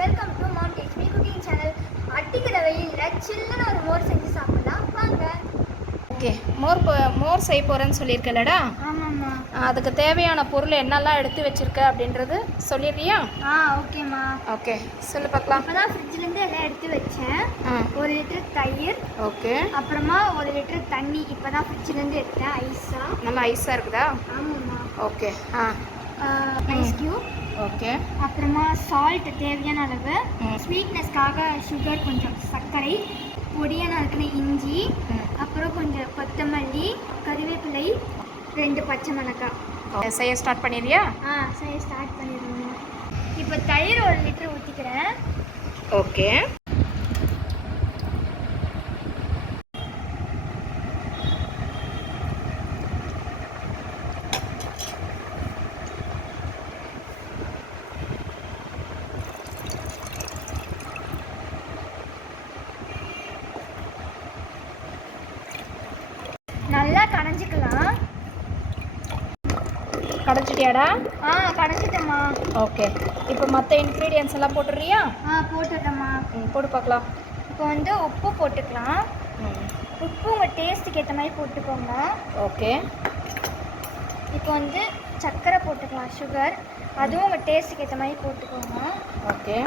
Welcome to mom taste me cooking channel. அடிக்கிற வெயிலில் சில்லுன்னு ஒரு மோர் செஞ்சு சாப்பிடலாம் வாங்க. ஓகே, மோர் செய்ய போகிறேன்னு சொல்லியிருக்கலடா. ஆமாம்மா. அதுக்கு தேவையான பொருள் என்னெல்லாம் எடுத்து வச்சுருக்க அப்படின்றது சொல்லிடுறியா? ஓகேம்மா. ஓகே, சொல்லு பார்க்கலாம். இப்போ தான் ஃப்ரிட்ஜ்லேருந்து எல்லாம் எடுத்து வச்சேன். 1 லிட்டர் தயிர். ஓகே. அப்புறமா 1 லிட்டர் தண்ணி. இப்போ தான் ஃப்ரிட்ஜ்லேருந்து எடுத்தேன். நல்லா ஐஸாக இருக்குதா? ஆமாம்மா. ஓகே. Ice cube. ஓகே. அப்புறமா சால்ட் தேவையான அளவு. ஸ்வீட்னஸ்க்காக சுகர், கொஞ்சம் சர்க்கரை, பொடியாக நறுக்கின இஞ்சி, அப்புறம் கொஞ்சம் கொத்தமல்லி, கறிவேப்பிலை, 2 பச்சை மிளகாய். செய்ய ஸ்டார்ட் பண்ணிடுறியா? செய்ய ஸ்டார்ட் பண்ணிடுங்க. இப்போ தயிர் 1 லிட்டர் ஊற்றிக்கிறேன். ஓகே. நல்லா கடைஞ்சிக்கலாம். கடைஞ்சிட்டியாடா? கடைஞ்சிட்டேம்மா. ஓகே. இப்போ மற்ற இன்க்ரீடியன்ஸ் எல்லாம் போட்டுடுறியா? போட்டுட்டேம்மா. போட்டு பார்க்கலாம். இப்போ வந்து உப்பு போட்டுக்கலாம். உப்பு உங்கள் டேஸ்ட்டுக்கு ஏற்ற மாதிரி போட்டுக்கோங்க. ஓகே. இப்போ வந்து சர்க்கரை போட்டுக்கலாம், சுகர். அதுவும் உங்கள் டேஸ்ட்டுக்கு ஏற்ற மாதிரி போட்டுக்கோங்க. ஓகே.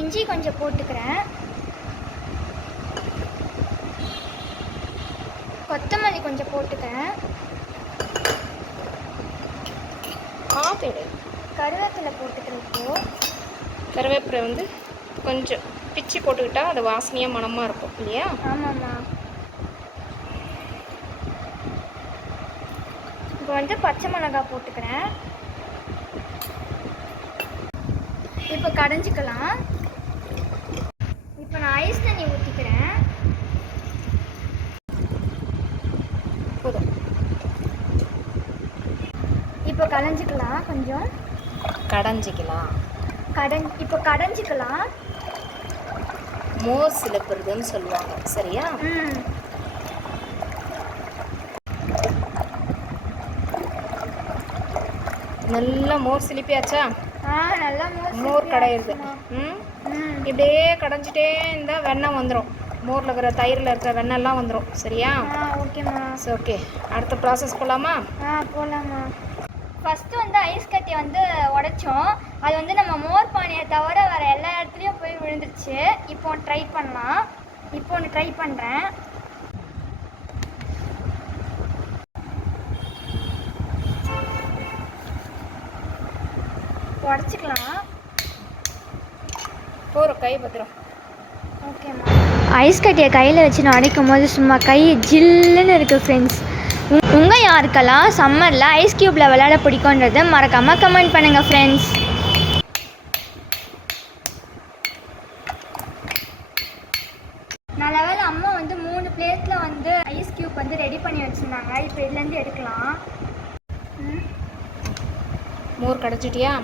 இஞ்சி கொஞ்சம் போட்டுக்கிறேன். கொத்தமல்லி கொஞ்சம் போட்டுக்கிறேன். கருவேப்பிலை போட்டுக்கிறேன். இப்போது கருவேப்பிலை வந்து கொஞ்சம் பிச்சு போட்டுக்கிட்டா அது வாசனையாக மணமாக இருக்கும் இல்லையா? ஆமாம்மா. இப்போ வந்து பச்சை மிளகாய் போட்டுக்கிறேன். இப்போ கடைஞ்சிக்கலாம். இப்போ நான் ஐஸ் தண்ணி ஊற்றிக்கிறேன். இப்போ கடைஞ்சிக்கலாம். கொஞ்சம் கடைஞ்சிக்கலாம். இப்போ கடைஞ்சிக்கலாம். மோர் சிலப்புறதுன்னு சொல்லுவாங்க, சரியா? நல்லா மோர் சிலிப்பியாச்சா? நல்லா மோர் கடையிறது. இப்படியே கடைஞ்சிட்டே இருந்தால் வெண்ணெய் வந்துடும். மோரில் இருக்கிற தயிரில் இருக்கிற வெண்ணெய்லாம் வந்துடும், சரியா? ஓகேம்மா. ஓகே, அடுத்த ப்ராசஸ் போகலாமா? போகலாமா. ஃபஸ்ட்டு வந்து ஐஸ் கட்டியை வந்து உடைச்சோம். அது வந்து நம்ம மோர் பானையை தவிர வேறு எல்லா இடத்துலையும் போய் விழுந்துருச்சு. இப்போ ஒன்று ட்ரை பண்ணலாம். இப்போ ஒன்று ட்ரை பண்ணுறேன். உடச்சிக்கலாம். போகிறோம், கை பத்திரம். ஓகேம்மா. ஐஸ் கட்டியை கையில் வச்சு நான் உடைக்கும் போது சும்மா கை ஜில்லுன்னு இருக்குது ஃப்ரெண்ட்ஸ். உங்கள் யாருக்கெல்லாம் சம்மரில் ஐஸ் க்யூப்பில் விளையாட பிடிக்கும்ன்றதை மறக்காமல் கமெண்ட் பண்ணுங்கள் ஃப்ரெண்ட்ஸ். நல்ல வேளை அம்மா வந்து 3 பிளேட்டில் வந்து ஐஸ் க்யூப் வந்து ரெடி பண்ணி வச்சுருந்தாங்க. இப்போ இதுலேருந்து எடுக்கலாம். மோர் கடைச்சிட்டியா?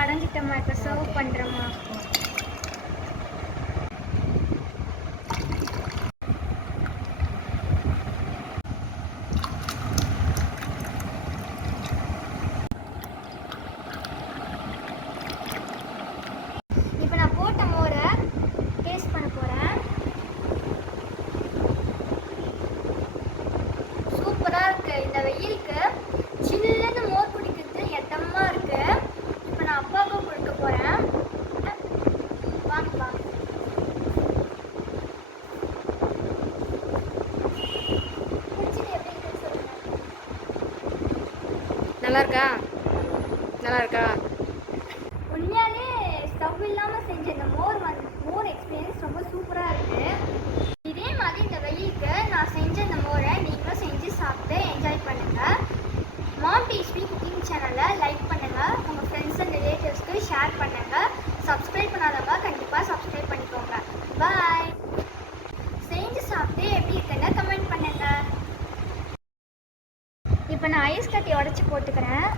கடைஞ்சிட்டம்மா. இப்போ சர்வ் பண்ணுறேம்மா. இப்போ நான் போட்ட மோரை டேஸ்ட் பண்ண போகிறேன். சூப்பராக இருக்குது. இந்த வெயிலுக்கு சில்லுன்னு மோர் குடிக்கிறது எட்டமாக இருக்குது. இப்போ நான் அப்பாவுக்கும் கொடுக்க போகிறேன். வாங்கப்பா. குடிச்சிட்டு எப்படி இருக்குன்னு சொல்லுங்கள். நல்லா இருக்கா? நல்லா இருக்கா? உண்மையாலே ஸ்டவ் இல்லாமல் செஞ்ச இந்த மோர் எக்ஸ்பீரியன்ஸ் ரொம்ப சூப்பராக இருக்குது. இதே மாதிரி இந்த வெயிலுக்கு நான் செஞ்ச இந்த மோரை நீங்களும் செஞ்சு சாப்பிட்டு என்ஜாய் பண்ணுங்கள். மாம் டேஸ்ட் மீ குக்கிங் சேனலை லைக் பண்ணுங்கள். உங்கள் ஃப்ரெண்ட்ஸ் அண்ட் ரிலேட்டிவ்ஸ்க்கு ஷேர் பண்ணுங்கள். சப்ஸ்கிரைப் பண்ணாதவங்க கண்டிப்பாக சப்ஸ்கிரைப் பண்ணிக்கோங்க. பாய். செஞ்சு சாப்பிட்டு எப்படி இருக்குன்னு கமெண்ட் பண்ணுங்கள். இப்போ நான் ஐஸ் கட்டி உடச்சி போட்டுக்கிறேன்.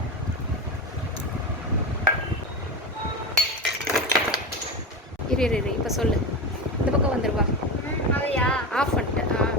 இரு இப்போ சொல்லு. இந்த பக்கம் வந்துடுவா. அதையா ஆஃப் பண்ணிட்டேன்.